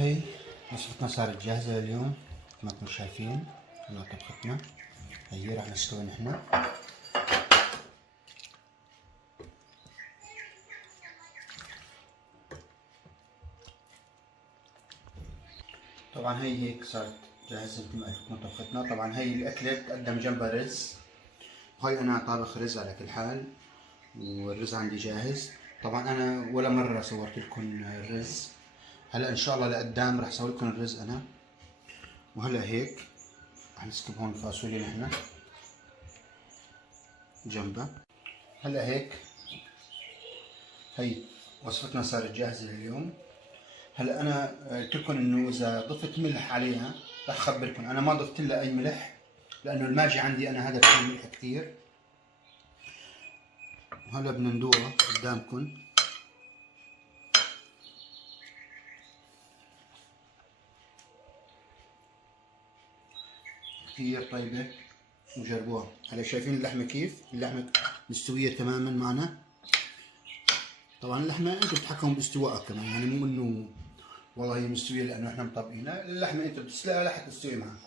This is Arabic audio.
هي وصفتنا صارت جاهزة اليوم مثل ما انتم شايفين. هلا طبختنا هي راح نسوي نحن. طبعا هي هيك صارت جاهزة مثل ما شفتنا طبختنا. طبعا هي الأكلة تقدم جنبها رز، وهي أنا طابخ رز على كل حال، والرز عندي جاهز. طبعا أنا ولا مرة صورت لكم الرز، هلا إن شاء الله لقدام راح أسوي لكم الرز أنا. وهلا هيك راح نسكب هون الفاصوليا نحن جنبها. هلا هيك هي وصفتنا صارت جاهزة لليوم. هلا انا قلت لكم انه اذا ضفت ملح عليها راح اخبركم. انا ما ضفت لها اي ملح لانه الماجي عندي انا هذا فيه ملح كثير. وهلا بدنا ندوقها قدامكم. كثير طيبة وجربوها. هلا شايفين اللحمة كيف؟ اللحمة مستوية تماما معنا. طبعا اللحمة انتم بتتحكموا باستوائها كمان، يعني مو انه والله هي مستوية لانه احنا مطبقينها. اللحمة انت بتسلقها لحتى تستوي معك.